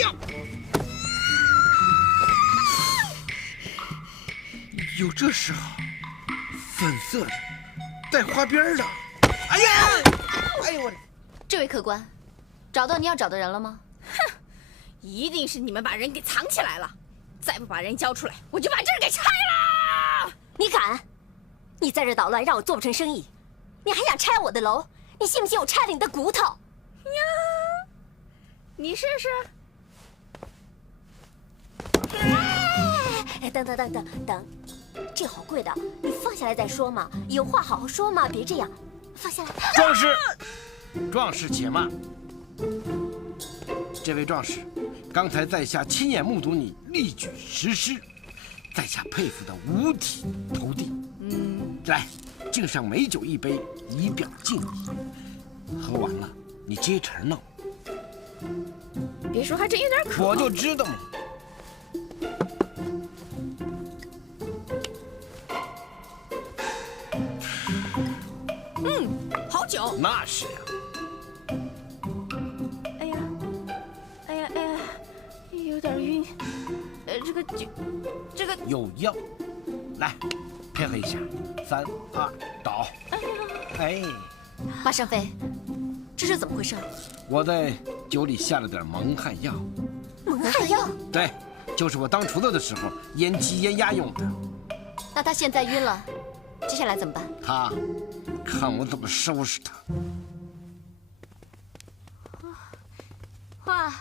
呀！有这时候，粉色的，带花边的。哎呀！哎呦我！这位客官，找到你要找的人了吗？哼，一定是你们把人给藏起来了，再不把人交出来，我就把这儿给拆了！你敢？你在这捣乱，让我做不成生意，你还想拆我的楼？你信不信我拆了你的骨头？呀，你试试。哎，等，这好贵的，你放下来再说嘛。有话好好说嘛，别这样，放下来。壮士，壮士且慢。这位壮士，刚才在下亲眼目睹你力举石狮，在下佩服得五体投地。来，敬上美酒一杯，以表敬意。喝完了，你接茬闹。别说，还真有点渴。我就知道嘛。好酒。那是呀。哎呀，有点晕。这个酒，这个有药，来，配合一下，3、2，倒。哎，马尚飞，这是怎么回事？我在酒里下了点蒙汗药。蒙汗药？对，就是我当厨子的时候腌鸡腌鸭用的。那他现在晕了，接下来怎么办？他看我怎么收拾他。哇，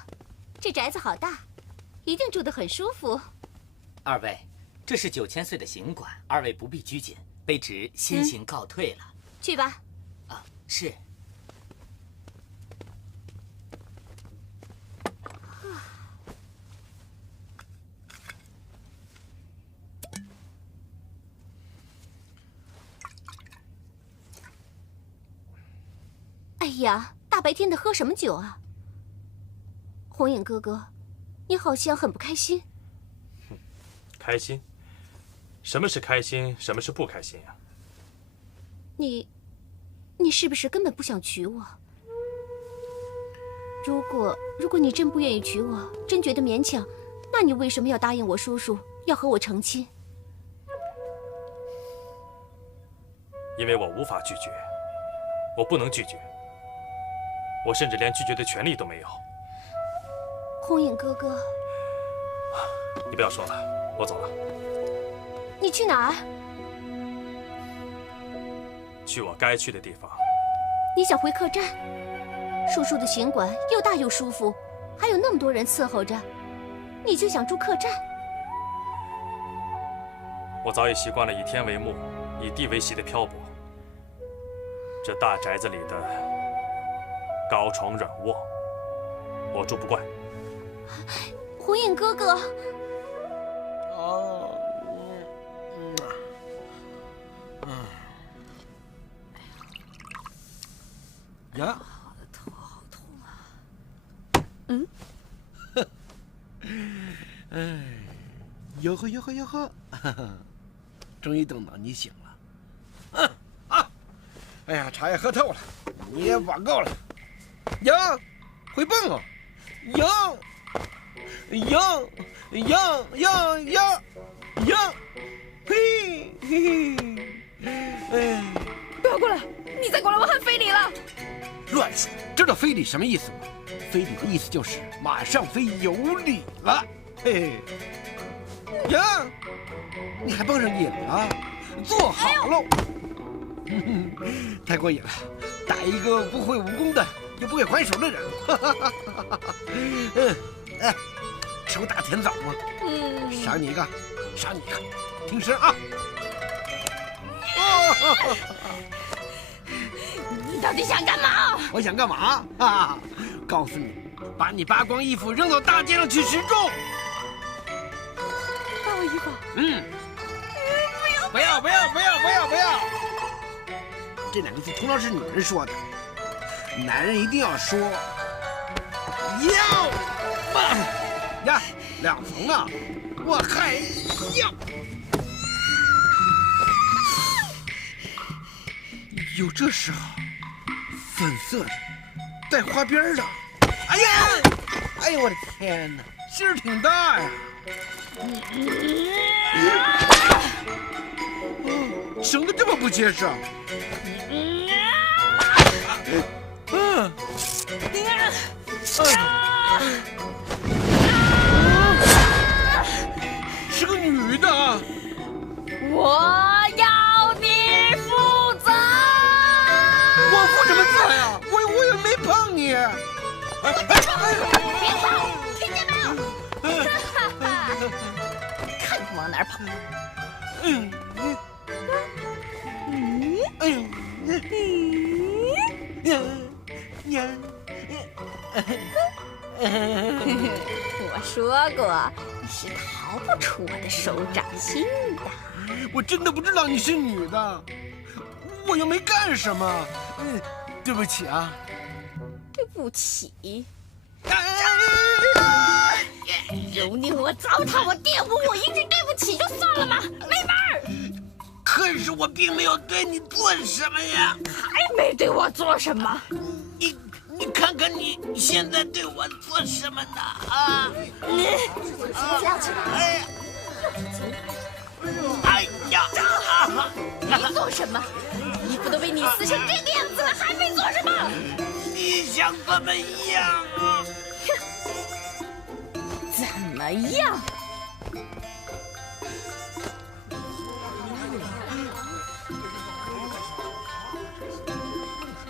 这宅子好大，一定住得很舒服。二位，这是9000岁的行馆，二位不必拘谨，卑职先行告退了。去吧。啊，是。哎呀，大白天的喝什么酒啊？红影哥哥，你好像很不开心。开心？什么是开心？什么是不开心呀？你是不是根本不想娶我？如果你真不愿意娶我，真觉得勉强，那你为什么要答应我叔叔要和我成亲？因为我无法拒绝，我不能拒绝，我甚至连拒绝的权利都没有。红影哥哥，你不要说了，我走了。你去哪儿？去我该去的地方。你想回客栈？叔叔的行馆又大又舒服，还有那么多人伺候着，你就想住客栈？我早已习惯了以天为幕、以地为席的漂泊。这大宅子里的高床软卧，我住不惯。红影哥哥，哦，呀，我的头好痛啊！哎，哟呵，终于等到你醒了。哎呀，茶也喝透了，你也玩够了。呀，会蹦啊！呀，嘿，哎，不要过来！你再过来，我喊非礼了。乱说！知道非礼什么意思吗？非礼的意思就是马上飞有礼了。嘿嘿，呀，你还蹦上瘾了？坐好喽。太过瘾了，打一个不会武功的又不会还手的人。哎，吃过大甜枣吗？赏你一个，听声啊！你到底想干嘛？我想干嘛啊？告诉你，把你扒光衣服扔到大街上去示众。扒我衣服？不要！这2个字通常是女人说的，男人一定要说要嘛呀，2层啊，我还要。有这时候，粉色的，带花边的。哎呀，我的天哪，劲儿挺大呀！绳子这么不结实。是个女的。我要你负责。我负什么责呀？我也没碰你。别跑，听见没有？看你往哪儿跑！我说过，你是逃不出我的手掌心的。我真的不知道你是女的，我又没干什么。对不起啊。对不起。蹂躏我、糟蹋我、玷污我，一句对不起就算了吗？没门儿！可是我并没有对你做什么呀。还没对我做什么？你看看你现在对我做什么呢？啊！哎呀！没做什么，衣服都被你撕成这个样子了，还没做什么？你想怎么样啊？怎么样？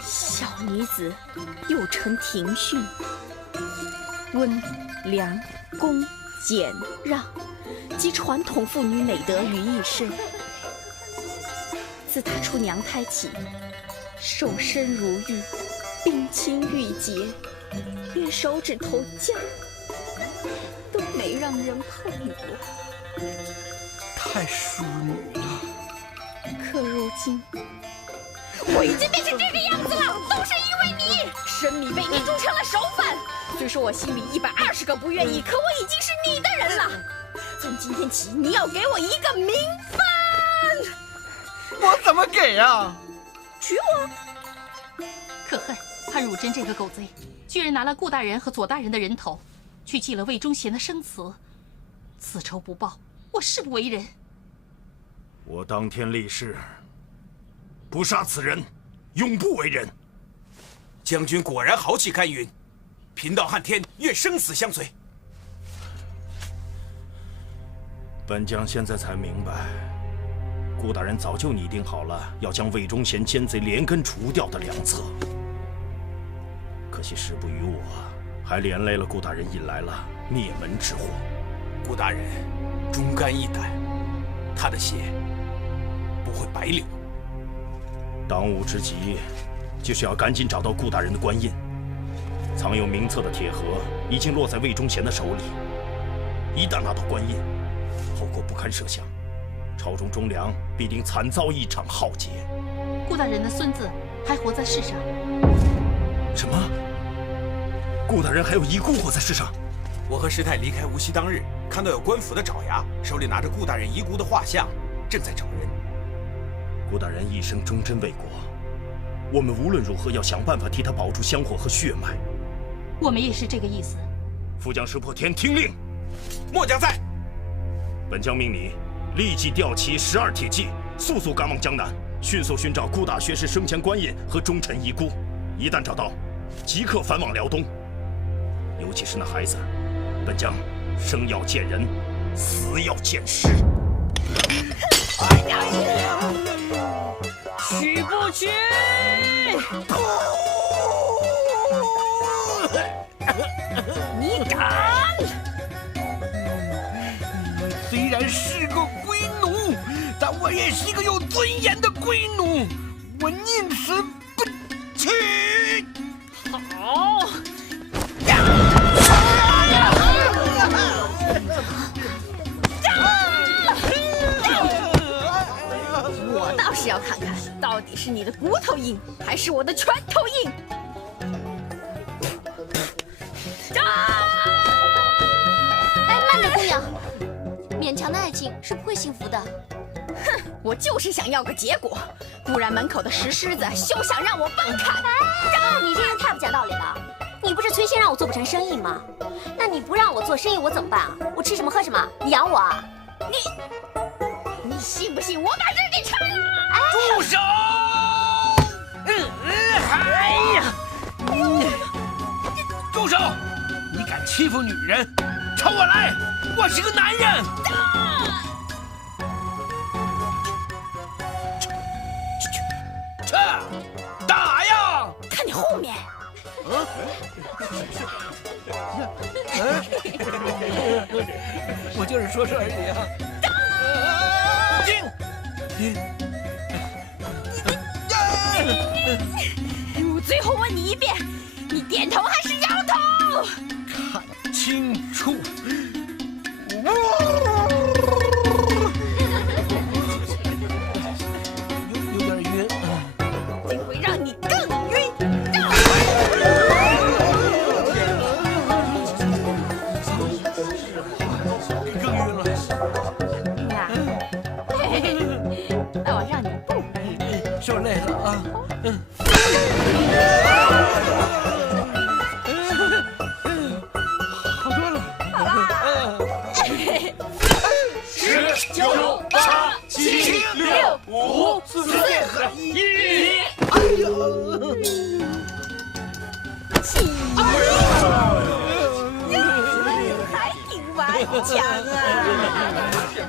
小女子又称庭训，温良恭俭让，集传统妇女美德于一身。自她出娘胎起，瘦身如玉，冰清玉洁，连手指头尖都没让人碰过。太淑女了。可如今，我已经变成这个样子了，都是因为你。生米被你煮成了熟饭。虽说我心里120个不愿意，可我已经是你的人了。从今天起，你要给我一个名分。我怎么给呀？娶我。可恨潘汝贞这个狗贼，居然拿了顾大人和左大人的人头，去祭了魏忠贤的生祠。此仇不报，我誓不为人。我当天立誓，不杀此人，永不为人。将军果然豪气干云，贫道汉天愿生死相随。本将现在才明白，顾大人早就拟定好了要将魏忠贤奸贼连根除掉的良策。可惜时不与我，还连累了顾大人引来了灭门之祸。顾大人忠肝义胆，他的血不会白流。当务之急，就是要赶紧找到顾大人的官印。藏有名册的铁盒已经落在魏忠贤的手里，一旦拿到官印，后果不堪设想，朝中忠良必定惨遭一场浩劫。顾大人的孙子还活在世上。什么？顾大人还有遗孤活在世上？我和师太离开无锡当日，看到有官府的爪牙，手里拿着顾大人遗孤的画像，正在找人。顾大人一生忠贞为国，我们无论如何要想办法替他保住香火和血脉。我们也是这个意思。副将石破天听令。末将在。本将命你立即调齐12铁骑，速速赶往江南，迅速寻找顾大学士生前官印和忠臣遗孤。一旦找到，即刻返往辽东。尤其是那孩子，本将生要见人，死要见尸。去不去？你敢！虽然是个龟奴，但我也是一个有尊严的龟奴，我宁死不屈。好。我倒是要看看，到底是你的骨头硬，还是我的拳头硬。哎，慢着，姑娘，勉强的爱情是不会幸福的。哼，我就是想要个结果。固然门口的石狮子休想让我崩开。你这人太不讲道理了。你不是催先让我做不成生意吗？那你不让我做生意，我怎么办啊？我吃什么喝什么？你养我啊？你信不信我把这给拆了？住手！哎呀！住手！你敢欺负女人，朝我来！我是个男人。打呀！看你后面。我就是说而已啊。我最后问你一遍，你点头还是摇头？看清楚！有点晕。今回让你更晕。更晕了。那我让你不晕。受累了啊。好多了。好啦。10、9、8、7、6、5、4和1。哎呦！还挺顽强啊！